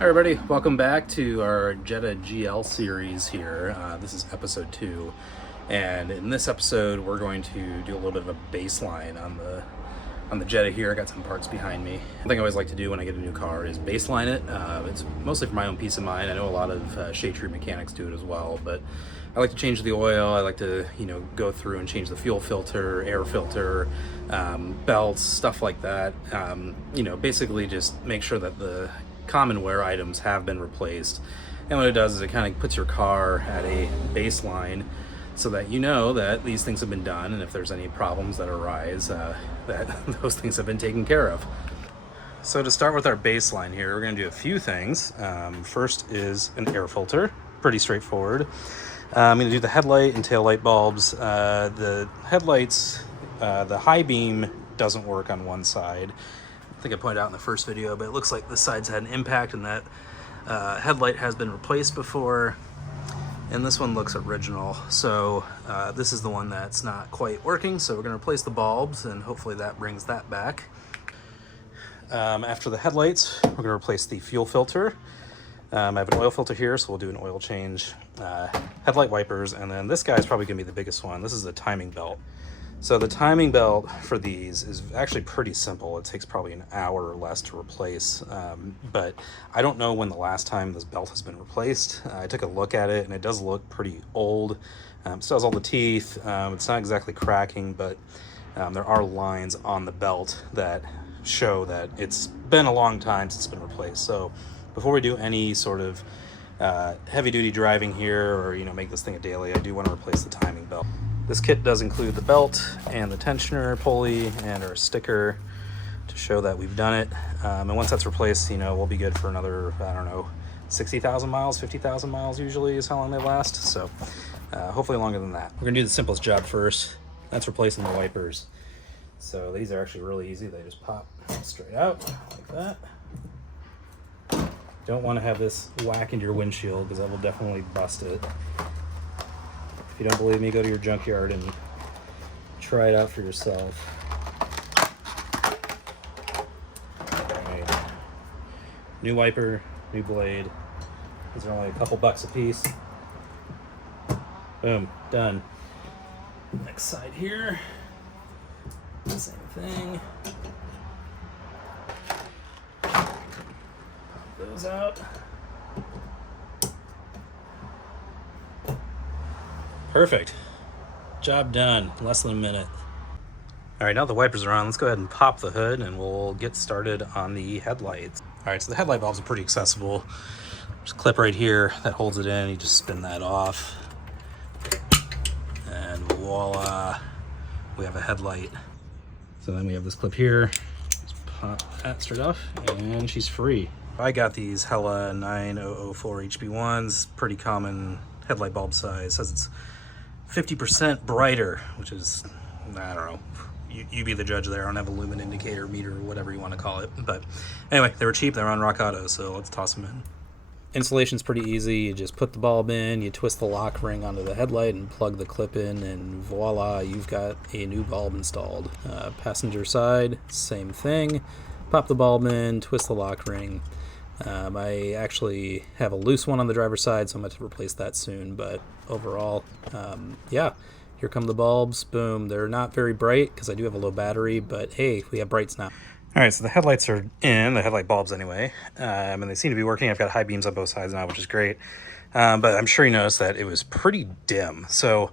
Hi everybody, welcome back to our Jetta GL series here. This is episode 2, and in this episode we're going to do a little bit of a baseline on the Jetta here. I got some parts behind me. One thing I always like to do when I get a new car is baseline it. It's mostly for my own peace of mind. I know a lot of shade tree mechanics do it as well, but I like to change the oil. I like to, go through and change the fuel filter, air filter, belts, stuff like that. Basically just make sure that the common wear items have been replaced. And what it does is it kind of puts your car at a baseline so that you know that these things have been done, and if there's any problems that arise, that those things have been taken care of. So to start with our baseline here, we're going to do a few things. First is an air filter, pretty straightforward. I'm going to do the headlight and tail light bulbs. The headlights, the high beam doesn't work on one side. I think I pointed out in the first video, but it looks like this side's had an impact and that headlight has been replaced before, and this one looks original. So this is the one that's not quite working, so we're going to replace the bulbs and hopefully that brings that back. After the headlights, we're going to replace the fuel filter. I have an oil filter here, so we'll do an oil change. Headlight wipers, and then this guy's probably going to be the biggest one. This is the timing belt. So the timing belt for these is actually pretty simple. It takes probably an hour or less to replace, but I don't know when the last time this belt has been replaced. I took a look at it and it does look pretty old. Still has all the teeth. It's not exactly cracking, but there are lines on the belt that show that it's been a long time since it's been replaced. So before we do any sort of heavy duty driving here or make this thing a daily, I do want to replace the timing belt. This kit does include the belt and the tensioner pulley and our sticker to show that we've done it. And once that's replaced, we'll be good for another, 60,000 miles, 50,000 miles usually is how long they last. So hopefully longer than that. We're gonna do the simplest job first. That's replacing the wipers. So these are actually really easy. They just pop straight out like that. Don't want to have this whack into your windshield because that will definitely bust it. If you don't believe me, go to your junkyard and try it out for yourself. Right. New wiper, new blade. These are only a couple bucks a piece. Boom, done. Next side here, same thing. Pop those out. Perfect. Job done. Less than a minute. All right, now the wipers are on, let's go ahead and pop the hood and we'll get started on the headlights. All right, so the headlight bulbs are pretty accessible. There's a clip right here that holds it in. You just spin that off. And voila, we have a headlight. So then we have this clip here. Just pop that straight off and she's free. I got these Hella 9004 HB1s, pretty common headlight bulb size. Says it's 50% brighter, which is, I don't know, you be the judge there. I don't have a lumen indicator, meter, whatever you want to call it. But anyway, they were cheap, they were on Rock Auto, so let's toss them in. Installation's pretty easy. You just put the bulb in, you twist the lock ring onto the headlight and plug the clip in, and voila, you've got a new bulb installed. Passenger side, same thing. Pop the bulb in, twist the lock ring. I actually have a loose one on the driver's side, so I'm going to replace that soon, but overall, yeah, here come the bulbs. Boom. They're not very bright because I do have a low battery, but hey, we have brights now. All right, so the headlights are in, the headlight bulbs anyway, and they seem to be working. I've got high beams on both sides now, which is great, but I'm sure you noticed that it was pretty dim. So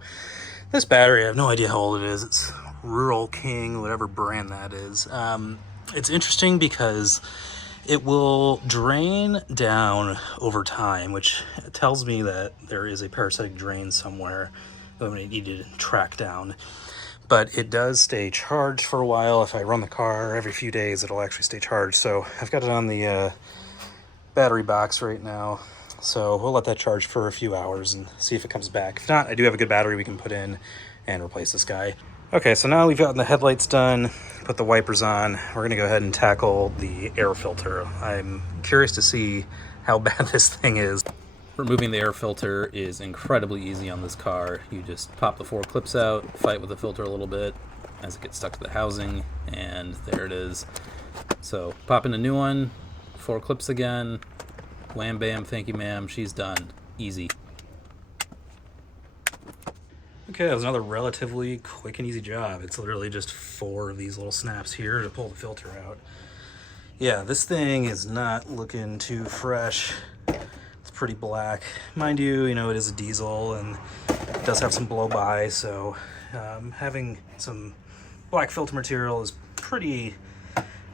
this battery, I have no idea how old it is. It's Rural King, whatever brand that is. It's interesting because it will drain down over time, which tells me that there is a parasitic drain somewhere that I'm going to need to track down. But it does stay charged for a while. If I run the car every few days, it'll actually stay charged. So I've got it on the battery box right now. So we'll let that charge for a few hours and see if it comes back. If not, I do have a good battery we can put in and replace this guy. Okay, so now we've gotten the headlights done, put the wipers on. We're gonna go ahead and tackle the air filter. I'm curious to see how bad this thing is. Removing the air filter is incredibly easy on this car. You just pop the 4 clips out, fight with the filter a little bit as it gets stuck to the housing, and there it is. So pop in a new one, 4 clips again, Wham bam, thank you ma'am, she's done. Easy. Okay, that was another relatively quick and easy job. It's literally just 4 of these little snaps here to pull the filter out. Yeah, this thing is not looking too fresh. It's pretty black. Mind you, you know, it is a diesel and it does have some blow by, so having some black filter material is pretty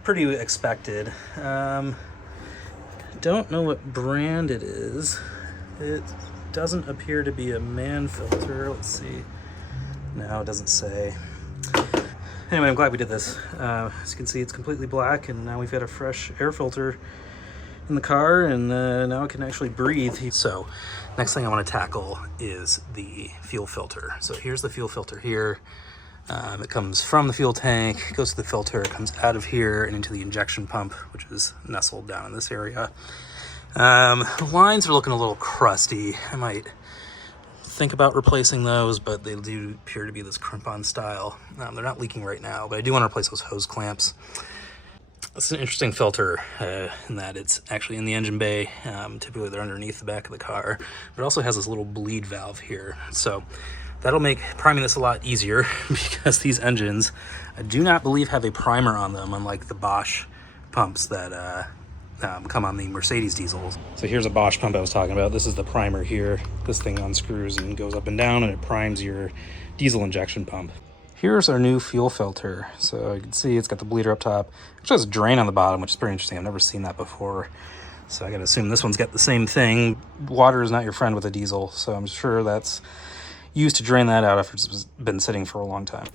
expected. Don't know what brand it is. It doesn't appear to be a man filter. Let's see. No, it doesn't say. Anyway, I'm glad we did this. As you can see, it's completely black, and now we've got a fresh air filter in the car, and now it can actually breathe. So next thing I want to tackle is the fuel filter. So here's the fuel filter here. It comes from the fuel tank, goes to the filter, comes out of here and into the injection pump, which is nestled down in this area. The lines are looking a little crusty. I might think about replacing those, but they do appear to be this crimp-on style. They're not leaking right now, but I do want to replace those hose clamps. It's an interesting filter in that it's actually in the engine bay. Typically they're underneath the back of the car, but it also has this little bleed valve here. So that'll make priming this a lot easier because these engines, I do not believe have a primer on them, unlike the Bosch pumps that come on the Mercedes diesels. So here's a Bosch pump I was talking about. This is the primer here. This thing unscrews and goes up and down, and it primes your diesel injection pump. Here's our new fuel filter. So you can see it's got the bleeder up top. It actually has a drain on the bottom, which is pretty interesting. I've never seen that before. So I gotta assume this one's got the same thing. Water is not your friend with a diesel, so I'm sure that's used to drain that out after it's been sitting for a long time.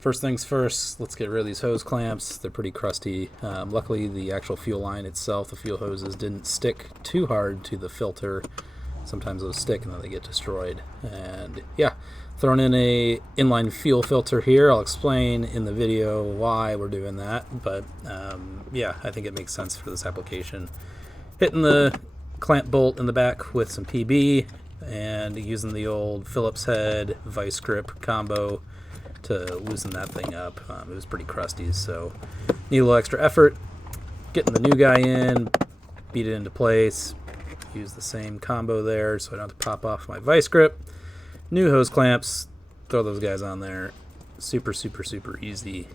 First things first, let's get rid of these hose clamps. They're pretty crusty. Luckily, the actual fuel line itself, the fuel hoses, didn't stick too hard to the filter. Sometimes those stick and then they get destroyed. And yeah, throwing in a inline fuel filter here. I'll explain in the video why we're doing that, but yeah, I think it makes sense for this application. Hitting the clamp bolt in the back with some PB and using the old Phillips head vice grip combo to loosen that thing up. It was pretty crusty, so need a little extra effort. Getting the new guy in, beat it into place, use the same combo there so I don't have to pop off my vice grip. New hose clamps, throw those guys on there. Super easy.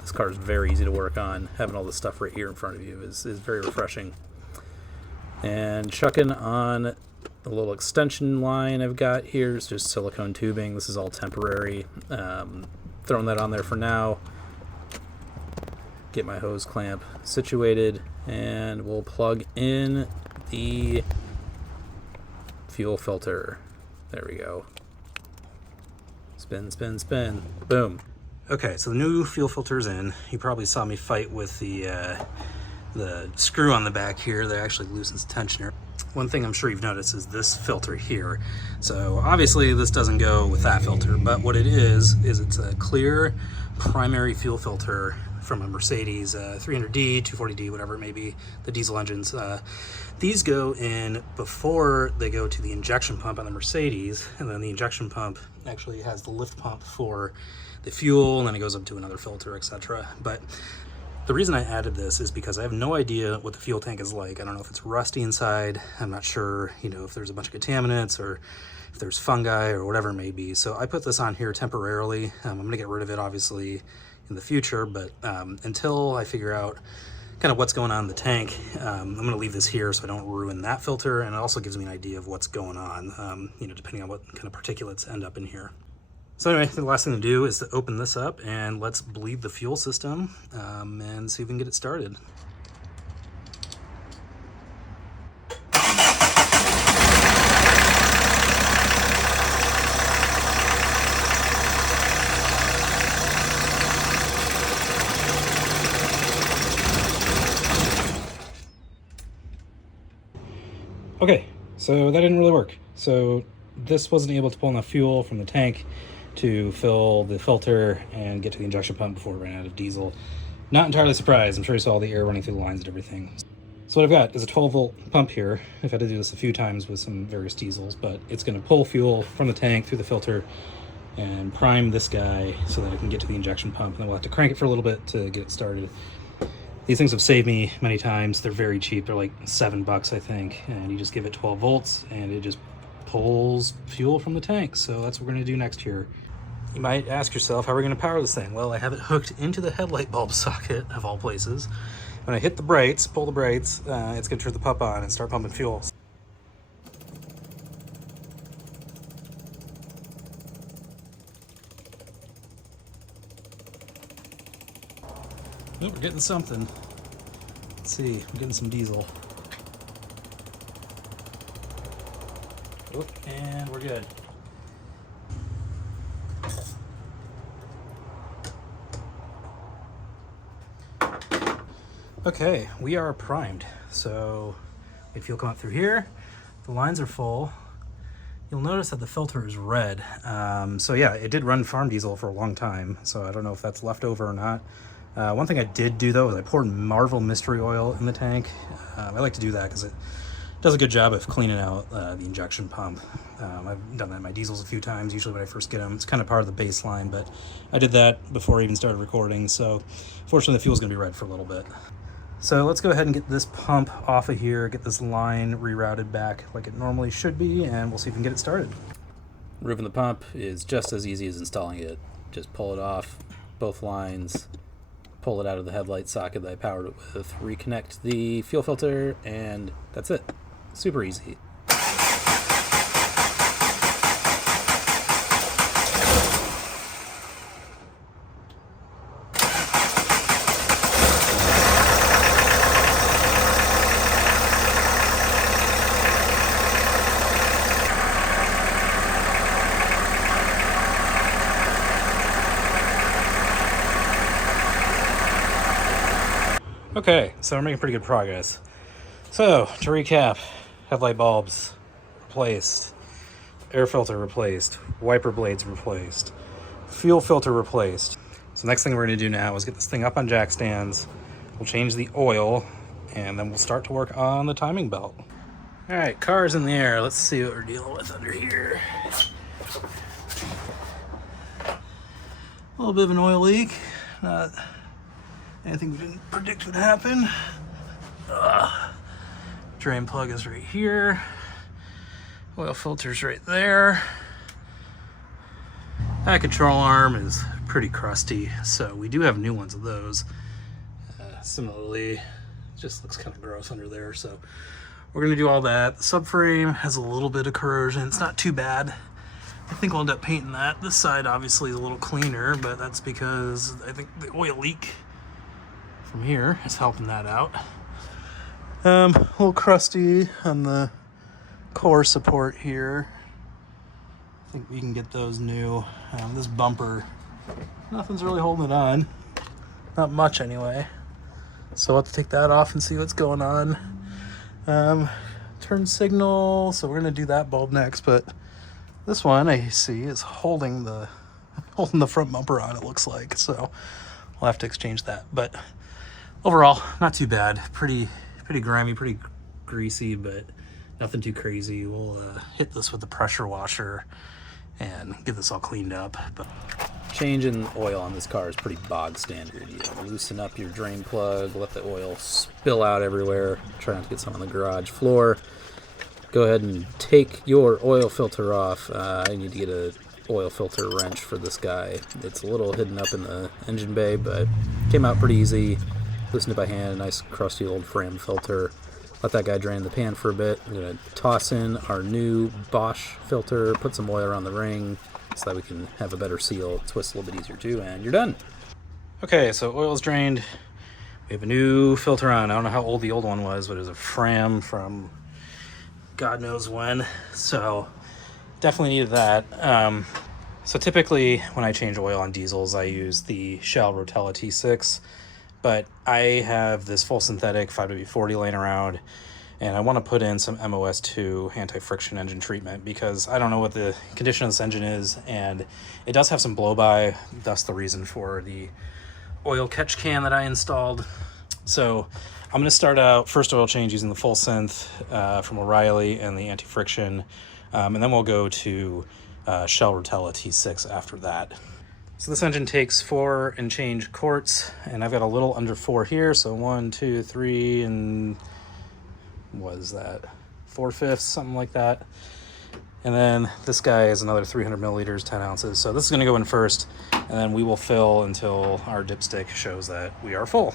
This car is very easy to work on. Having all this stuff right here in front of you is very refreshing. And chucking on the little extension line I've got here is just silicone tubing. This is all temporary. Throwing that on there for now. Get my hose clamp situated, and we'll plug in the fuel filter. There we go. Spin, spin, spin. Boom. Okay, so the new fuel filter's in. You probably saw me fight with the screw on the back here that actually loosens tensioner. One thing I'm sure you've noticed is this filter here. So obviously this doesn't go with that filter, but what it is it's a clear primary fuel filter from a Mercedes 300D, 240D, whatever it may be, the diesel engines. These go in before they go to the injection pump on the Mercedes, and then the injection pump actually has the lift pump for the fuel, and then it goes up to another filter, etc. But the reason I added this is because I have no idea what the fuel tank is like. I don't know if it's rusty inside. I'm not sure, you know, if there's a bunch of contaminants or if there's fungi or whatever it may be. So I put this on here temporarily. I'm gonna get rid of it obviously in the future, but until I figure out kind of what's going on in the tank, I'm gonna leave this here so I don't ruin that filter, and it also gives me an idea of what's going on, you know, depending on what kind of particulates end up in here. So anyway, the last thing to do is to open this up and let's bleed the fuel system and see if we can get it started. Okay, so that didn't really work. So this wasn't able to pull enough fuel from the tank to fill the filter and get to the injection pump before it ran out of diesel. Not entirely surprised. I'm sure you saw the air running through the lines and everything. So what I've got is a 12-volt pump here. I've had to do this a few times with some various diesels, but it's going to pull fuel from the tank through the filter and prime this guy so that it can get to the injection pump. And then we'll have to crank it for a little bit to get it started. These things have saved me many times. They're very cheap. They're like $7, I think. And you just give it 12 volts and it just pulls fuel from the tank. So that's what we're gonna do next here. You might ask yourself, how are we gonna power this thing? Well, I have it hooked into the headlight bulb socket, of all places. When I hit the brakes, pull the brakes, it's gonna turn the pump on and start pumping fuel. Oh, we're getting something. Let's see, I'm getting some diesel. Oh, and we're good. Okay, we are primed. So we have fuel come up through here. The lines are full. You'll notice that the filter is red. So yeah, it did run farm diesel for a long time. So I don't know if that's left over or not. One thing I did do though is I poured Marvel Mystery Oil in the tank. I like to do that because it does a good job of cleaning out the injection pump. I've done that in my diesels a few times, usually when I first get them. It's kind of part of the baseline, but I did that before I even started recording. So fortunately the fuel's gonna be red for a little bit. So let's go ahead and get this pump off of here, get this line rerouted back like it normally should be, and we'll see if we can get it started. Removing the pump is just as easy as installing it. Just pull it off, both lines, pull it out of the headlight socket that I powered it with, reconnect the fuel filter, and that's it. Super easy. Okay, so we're making pretty good progress. So, to recap, headlight bulbs replaced, air filter replaced, wiper blades replaced, fuel filter replaced. So next thing we're gonna do now is get this thing up on jack stands, we'll change the oil, and then we'll start to work on the timing belt. All right, car's in the air. Let's see what we're dealing with under here. A little bit of an oil leak. Not anything we didn't predict would happen. Drain plug is right here. Oil filter's right there. That control arm is pretty crusty, so we do have new ones of those. Similarly, it just looks kind of gross under there, so we're gonna do all that. The subframe has a little bit of corrosion. It's not too bad. I think we'll end up painting that. This side obviously is a little cleaner, but that's because I think the oil leak from here is helping that out. A little crusty on the core support here. I think we can get those new. This bumper, nothing's really holding it on. Not much anyway. So I'll have to take that off and see what's going on. Turn signal, so we're gonna do that bulb next, but this one I see is holding the front bumper on, it looks like, so we'll have to exchange that. But overall, not too bad. Pretty grimy, pretty greasy, but nothing too crazy. We'll hit this with the pressure washer and get this all cleaned up. But Changing oil on this car is pretty bog standard. You loosen up your drain plug, let the oil spill out everywhere, try not to get some on the garage floor. Go ahead and take your oil filter off. I need to get a oil filter wrench for this guy. It's a little hidden up in the engine bay, but came out pretty easy. Loosened it by hand, nice crusty old Fram filter. Let that guy drain the pan for a bit. I'm gonna toss in our new Bosch filter, put some oil around the ring so that we can have a better seal. Twist a little bit easier too, and you're done. okay, so oil's drained. We have a new filter on. I don't know how old the old one was, but it was a Fram from God knows when. So definitely needed that. So typically when I change oil on diesels, I use the Shell Rotella T6. But I have this full synthetic 5W40 laying around, and I want to put in some MOS2 anti-friction engine treatment because I don't know what the condition of this engine is, and it does have some blow-by. That's the reason for the oil catch can that I installed. So I'm going to start out first oil change using the full synth from O'Reilly and the anti-friction, and then we'll go to Shell Rotella T6 after that. So this engine takes 4 and change quarts, and I've got a little under 4 here. So 1, 2, 3, and what is that? 4/5, something like that. And then this guy is another 300 milliliters, 10 ounces. So this is going to go in first, and then we will fill until our dipstick shows that we are full.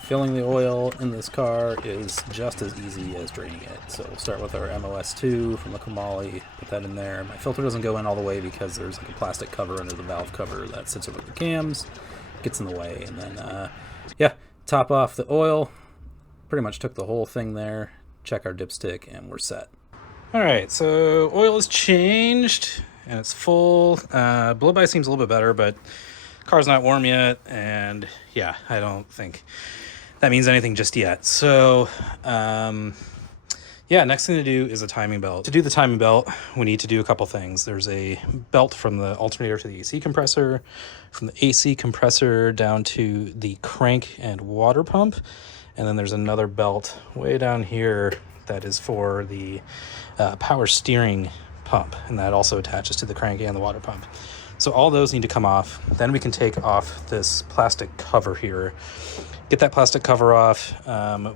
Filling the oil in this car is just as easy as draining it. So we'll start with our MOS2 from the Kamali, put that in there. My filter doesn't go in all the way because there's like a plastic cover under the valve cover that sits over the cams, gets in the way. And then, yeah, top off the oil. Pretty much took the whole thing there. Check our dipstick, and we're set. All right, so oil is changed, and it's full. Blow-by seems a little bit better, but car's not warm yet, and yeah, I don't think that means anything just yet. So yeah, next thing to do is a timing belt. To do the timing belt, we need to do a couple things. There's a belt from the alternator to the AC compressor, from the AC compressor down to the crank and water pump, and then there's another belt way down here that is for the power steering pump, and that also attaches to the crank and the water pump. So all those need to come off. Then we can take off this plastic cover here. Get that plastic cover off.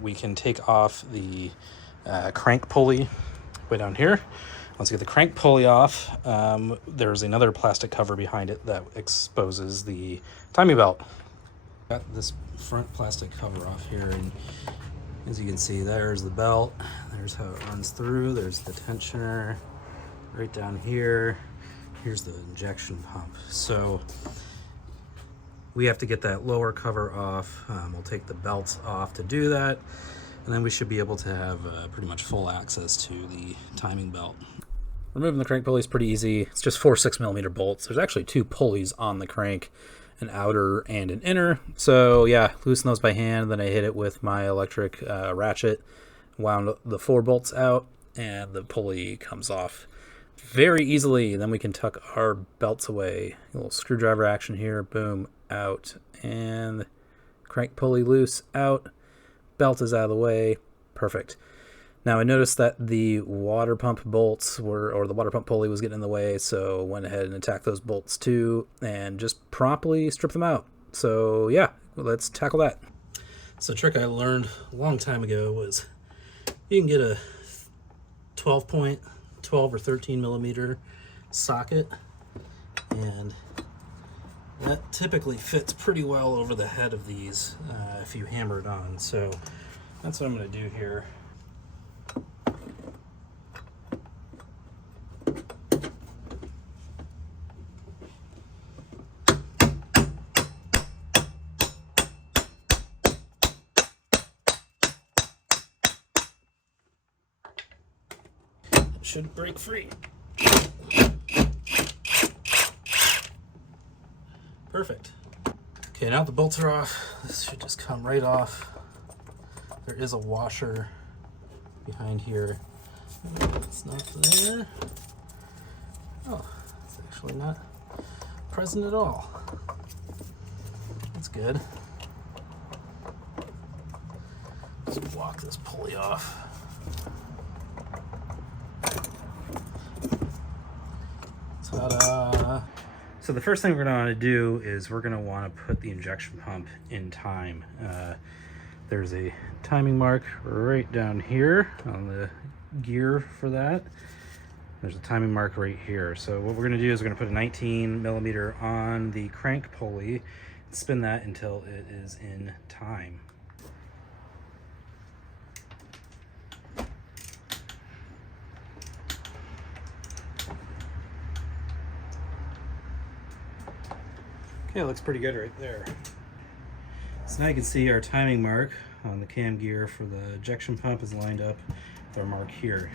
We can take off the crank pulley way down here. Once we get the crank pulley off, there's another plastic cover behind it that exposes the timing belt. Got this front plastic cover off here, and as you can see, there's the belt. There's how it runs through. There's the tensioner right down here. Here's the injection pump. So we have to get that lower cover off. We'll take the belts off to do that, and then we should be able to have pretty much full access to the timing belt. Removing the crank pulley is pretty easy. It's just 4 6mm bolts. There's actually 2 pulleys on the crank, an outer and an inner. So yeah, loosen those by hand. Then I hit it with my electric ratchet, wound the 4 bolts out, and the pulley comes off very easily. Then we can tuck our belts away. A little screwdriver action here, boom, out, and crank pulley loose, out, belt is out of the way, perfect. Now I noticed that the water pump bolts or the water pump pulley was getting in the way, so went ahead and attacked those bolts too, and just promptly stripped them out. So yeah, let's tackle that. So a trick I learned a long time ago was you can get a 12 or 13 millimeter socket, and that typically fits pretty well over the head of these if you hammer it on. So that's what I'm going to do here. Should break free. Perfect. Okay, now the bolts are off. This should just come right off. There is a washer behind here. It's not there. Oh, it's actually not present at all. That's good. Let's walk this pulley off. Ta-da! So the first thing we're going to want to do is we're going to want to put the injection pump in time. There's a timing mark right down here on the gear for that. There's a timing mark right here. So what we're going to do is we're going to put a 19 millimeter on the crank pulley and spin that until it is in time. Okay, it looks pretty good right there. So now you can see our timing mark on the cam gear for the ejection pump is lined up with our mark here.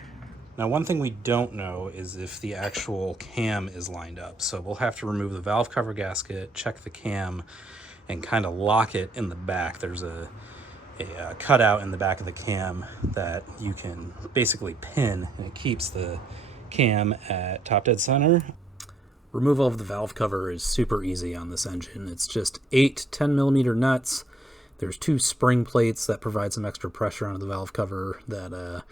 Now one thing we don't know is if the actual cam is lined up. So we'll have to remove the valve cover gasket, check the cam, and kind of lock it in the back. There's a cutout in the back of the cam that you can basically pin, and it keeps the cam at top dead center. Removal of the valve cover is super easy on this engine. It's just 8 10mm nuts. There's 2 spring plates that provide some extra pressure onto the valve cover that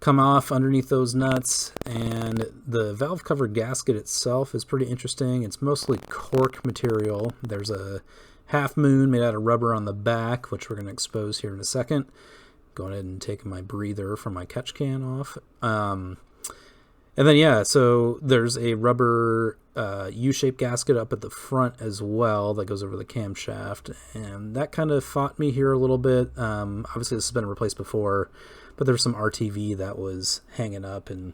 come off underneath those nuts. And the valve cover gasket itself is pretty interesting. It's mostly cork material. There's a half moon made out of rubber on the back, which we're going to expose here in a second. Going ahead and taking my breather from my catch can off. And then, yeah, so there's a rubber U-shaped gasket up at the front as well that goes over the camshaft. And that kind of fought me here a little bit. Obviously, this has been replaced before, but there's some RTV that was hanging up, and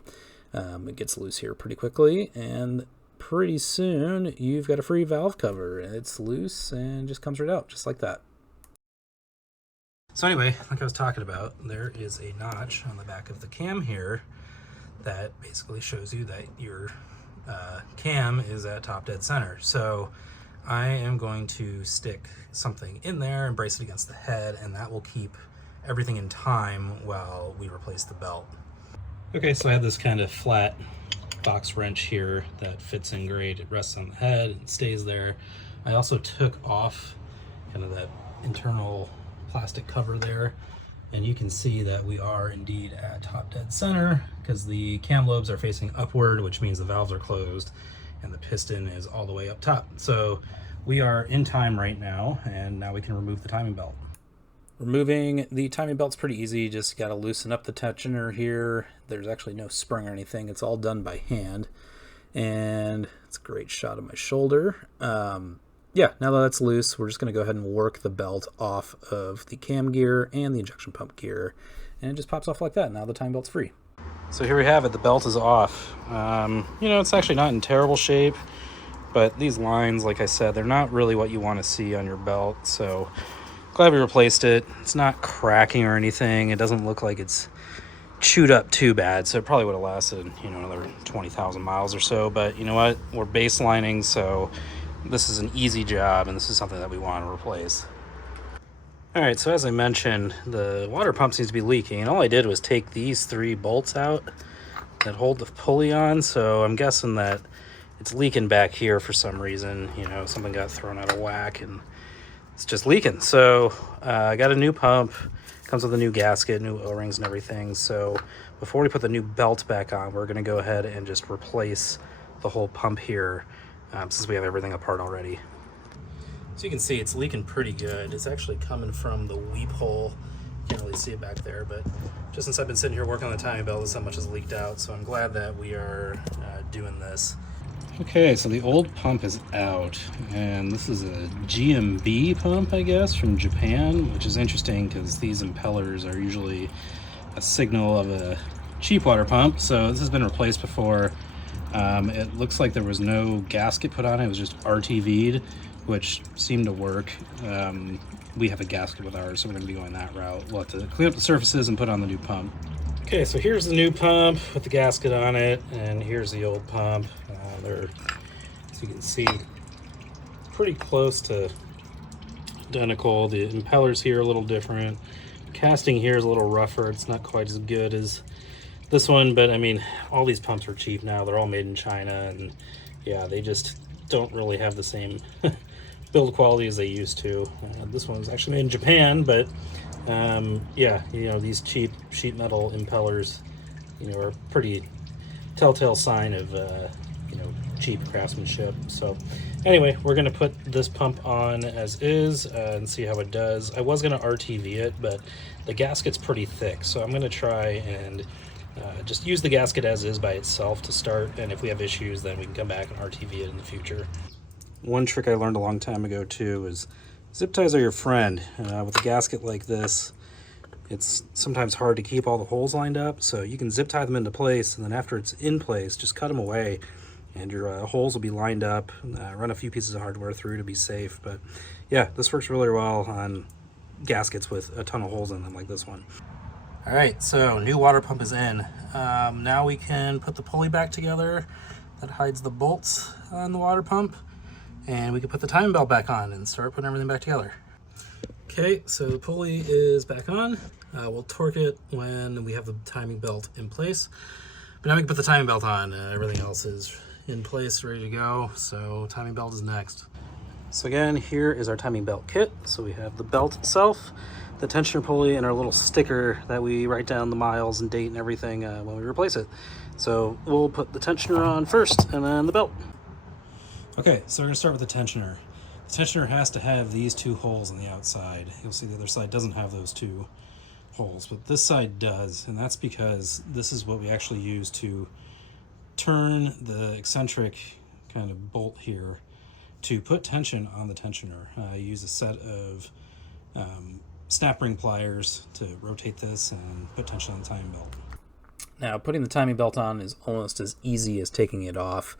it gets loose here pretty quickly. And pretty soon, you've got a free valve cover. It's loose and just comes right out, just like that. So anyway, like I was talking about, there is a notch on the back of the cam here that basically shows you that your cam is at top dead center. So I am going to stick something in there and brace it against the head, and that will keep everything in time while we replace the belt. Okay, so I have this kind of flat box wrench here that fits in great. It rests on the head and stays there. I also took off kind of that internal plastic cover there, and you can see that we are indeed at top dead center because the cam lobes are facing upward, which means the valves are closed and the piston is all the way up top. So we are in time right now, and now we can remove the timing belt. Removing the timing belt's pretty easy. Just got to loosen up the tensioner here. There's actually no spring or anything. It's all done by hand, and it's a great shot of my shoulder. Yeah, now that that's loose, we're just going to go ahead and work the belt off of the cam gear and the injection pump gear, and it just pops off like that. Now the timing belt's free. So here we have it. The belt is off. You know, it's actually not in terrible shape, but these lines, like I said, they're not really what you want to see on your belt. So glad we replaced it. It's not cracking or anything. It doesn't look like it's chewed up too bad, so it probably would have lasted, you know, another 20,000 miles or so. But you know what? We're baselining, so this is an easy job, and this is something that we want to replace. All right, so as I mentioned, the water pump seems to be leaking, and all I did was take these 3 bolts out that hold the pulley on, so I'm guessing that it's leaking back here for some reason. You know, something got thrown out of whack, and it's just leaking. So I got a new pump, comes with a new gasket, new O-rings and everything. So before we put the new belt back on, we're gonna go ahead and just replace the whole pump here, since we have everything apart already. So you can see it's leaking pretty good. It's actually coming from the weep hole. You can't really see it back there, but just since I've been sitting here working on the timing belt, this is how much has leaked out. So I'm glad that we are doing this. Okay, so the old pump is out, and this is a GMB pump, I guess, from Japan, which is interesting because these impellers are usually a signal of a cheap water pump. So this has been replaced before. It looks like there was no gasket put on it. It was just RTV'd, which seemed to work. We have a gasket with ours, so we're going to be going that route. We'll have to clean up the surfaces and put on the new pump. Okay, so here's the new pump with the gasket on it, and here's the old pump. They're, as you can see, pretty close to identical. The impellers here are a little different. Casting here is a little rougher. It's not quite as good as this one, but I mean, all these pumps are cheap now. They're all made in China, and yeah, they just don't really have the same build quality as they used to. This one's actually made in Japan, but yeah, you know, these cheap sheet metal impellers, you know, are pretty telltale sign of you know, cheap craftsmanship. So anyway, we're gonna put this pump on as is and see how it does. I was gonna RTV it, but the gasket's pretty thick, so I'm gonna try and just use the gasket as is by itself to start, and if we have issues, then we can come back and RTV it in the future. One trick I learned a long time ago too is zip ties are your friend. With a gasket like this, it's sometimes hard to keep all the holes lined up, so you can zip tie them into place, and then after it's in place, just cut them away, and your holes will be lined up. Run a few pieces of hardware through to be safe, but yeah, this works really well on gaskets with a ton of holes in them like this one. All right, so new water pump is in. Now we can put the pulley back together that hides the bolts on the water pump, and we can put the timing belt back on and start putting everything back together. Okay, so the pulley is back on. We'll torque it when we have the timing belt in place. But now we can put the timing belt on. Everything else is in place, ready to go. So timing belt is next. So again, here is our timing belt kit. So we have the belt itself, the tensioner pulley and our little sticker that we write down the miles and date and everything when we replace it. So we'll put the tensioner on first and then the belt. Okay, so we're going to start with the tensioner. The tensioner has to have these two holes on the outside. You'll see the other side doesn't have those two holes, but this side does, and that's because this is what we actually use to turn the eccentric kind of bolt here to put tension on the tensioner. I use a set of snap ring pliers to rotate this and put tension on the timing belt. Now, putting the timing belt on is almost as easy as taking it off.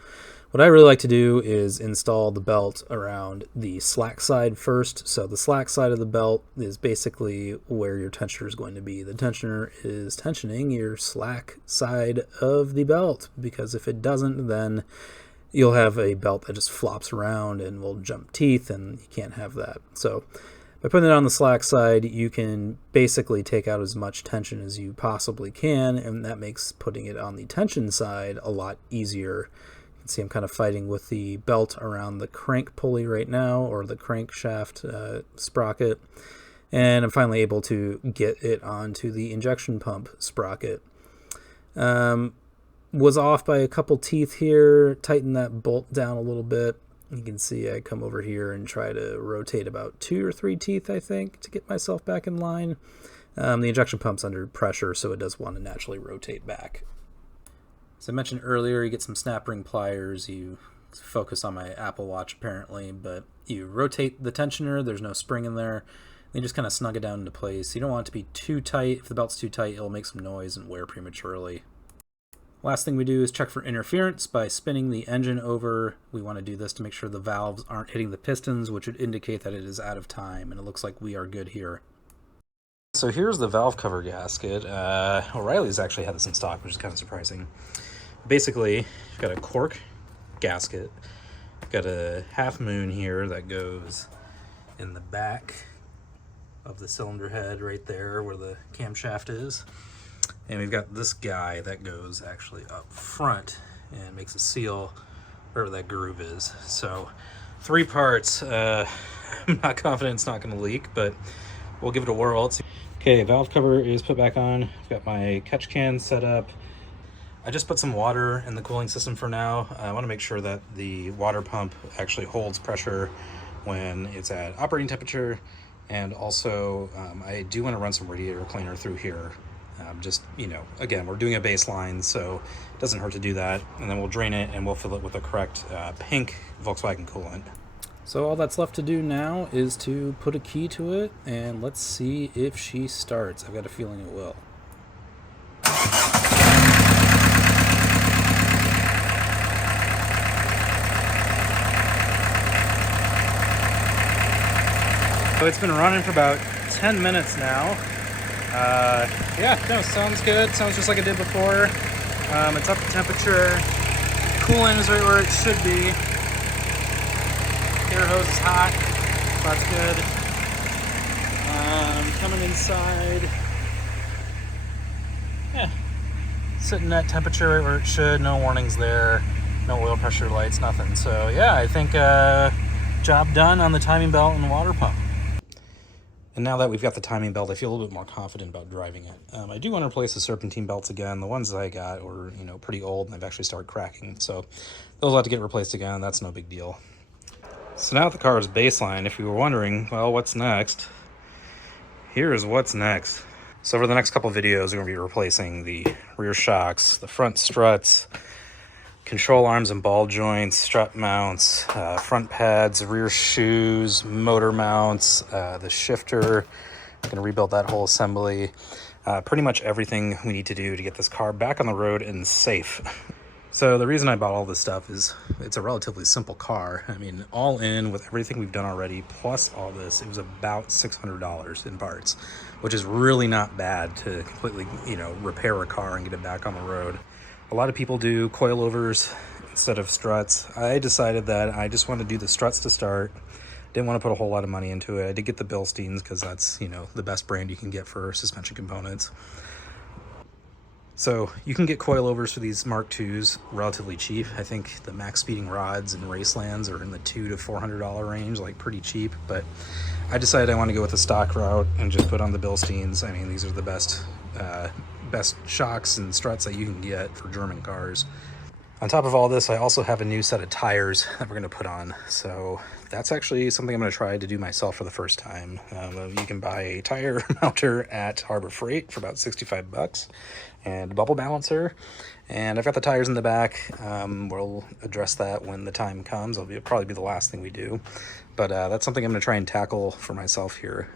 What I really like to do is install the belt around the slack side first. So the slack side of the belt is basically where your tensioner is going to be. The tensioner is tensioning your slack side of the belt, because if it doesn't, then you'll have a belt that just flops around and will jump teeth, and you can't have that. So by putting it on the slack side, you can basically take out as much tension as you possibly can, and that makes putting it on the tension side a lot easier. You can see I'm kind of fighting with the belt around the crank pulley right now, or the crankshaft sprocket, and I'm finally able to get it onto the injection pump sprocket. Was off by a couple teeth here, tighten that bolt down a little bit. You can see I come over here and try to rotate about 2 or 3 teeth, I think, to get myself back in line. The injection pump's under pressure, so it does want to naturally rotate back. As I mentioned earlier, you get some snap ring pliers. You focus on my Apple Watch apparently, but you rotate the tensioner. There's no spring in there. You just kind of snug it down into place. You don't want it to be too tight. If the belt's too tight, it'll make some noise and wear prematurely. Last thing we do is check for interference by spinning the engine over. We want to do this to make sure the valves aren't hitting the pistons, which would indicate that it is out of time, and it looks like we are good here. So here's the valve cover gasket. O'Reilly's actually had this in stock, which is kind of surprising. Basically, you've got a cork gasket, got a half moon here that goes in the back of the cylinder head right there where the camshaft is. And we've got this guy that goes actually up front and makes a seal wherever that groove is. So 3 parts. I'm not confident it's not going to leak, but we'll give it a whirl. Okay, valve cover is put back on. I've got my catch can set up. I just put some water in the cooling system for now. I want to make sure that the water pump actually holds pressure when it's at operating temperature. And also, I do want to run some radiator cleaner through here. Just, you know, again, we're doing a baseline, so it doesn't hurt to do that. And then we'll drain it and we'll fill it with the correct pink Volkswagen coolant. So all that's left to do now is to put a key to it, and let's see if she starts. I've got a feeling it will. So it's been running for about 10 minutes now. Yeah, no, sounds good. Sounds just like it did before. It's up to temperature. Coolant is right where it should be. Air hose is hot. That's good. Coming inside. Yeah, sitting at temperature right where it should. No warnings there. No oil pressure lights, nothing. So yeah, I think job done on the timing belt and water pump. And now that we've got the timing belt, I feel a little bit more confident about driving it. I do want to replace the serpentine belts again. The ones that I got were, you know, pretty old, and they've actually started cracking. So those will have to get replaced again. That's no big deal. So now that the car is baseline, if you were wondering, well, what's next? Here's what's next. So for the next couple of videos, we're going to be replacing the rear shocks, the front struts, control arms and ball joints, strut mounts, front pads, rear shoes, motor mounts, the shifter. I'm going to rebuild that whole assembly. Pretty much everything we need to do to get this car back on the road and safe. So the reason I bought all this stuff is it's a relatively simple car. I mean, all in with everything we've done already, plus all this, it was about $600 in parts, which is really not bad to completely, you know, repair a car and get it back on the road. A lot of people do coilovers instead of struts. I decided that I just want to do the struts to start. Didn't want to put a whole lot of money into it. I did get the Bilsteins because that's, you know, the best brand you can get for suspension components. So you can get coilovers for these Mark IIs relatively cheap. I think the max speeding rods and Racelands are in the $200 to $400 range, like pretty cheap. But I decided I want to go with the stock route and just put on the Bilsteins. I mean, these are the best shocks and struts that you can get for German cars. On top of all this, I also have a new set of tires that we're going to put on. So that's actually something I'm going to try to do myself for the first time. You can buy a tire mounter at Harbor Freight for about 65 bucks and a bubble balancer. And I've got the tires in the back. We'll address that when the time comes. It'll probably be the last thing we do. But that's something I'm going to try and tackle for myself here.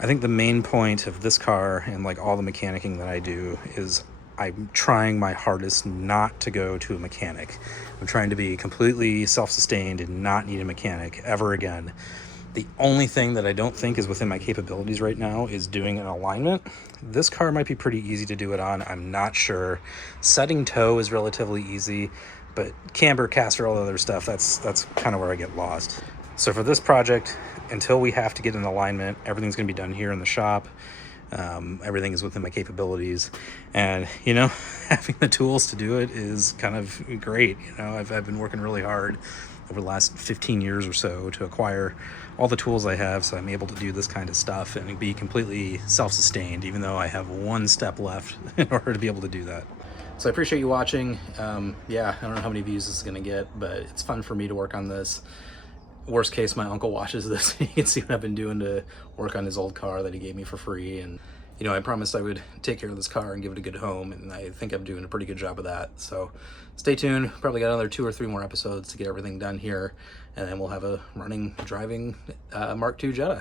I think the main point of this car and like all the mechanicking that I do is I'm trying my hardest not to go to a mechanic. I'm trying to be completely self-sustained and not need a mechanic ever again. The only thing that I don't think is within my capabilities right now is doing an alignment. This car might be pretty easy to do it on. I'm not sure. Setting toe is relatively easy, but camber, caster, all the other stuff, that's kind of where I get lost. So for this project, until we have to get an alignment, everything's going to be done here in the shop. Everything is within my capabilities, and you know, having the tools to do it is kind of great. You know, I've been working really hard over the last 15 years or so to acquire all the tools I have, so I'm able to do this kind of stuff and be completely self-sustained, even though I have one step left in order to be able to do that. So I appreciate you watching. Yeah, I don't know how many views this is going to get, but it's fun for me to work on this. Worst case, my uncle watches this. He can see what I've been doing to work on his old car that he gave me for free. And, you know, I promised I would take care of this car and give it a good home, and I think I'm doing a pretty good job of that. So stay tuned. Probably got another 2 or 3 more episodes to get everything done here, and then we'll have a running, driving Mark II Jetta.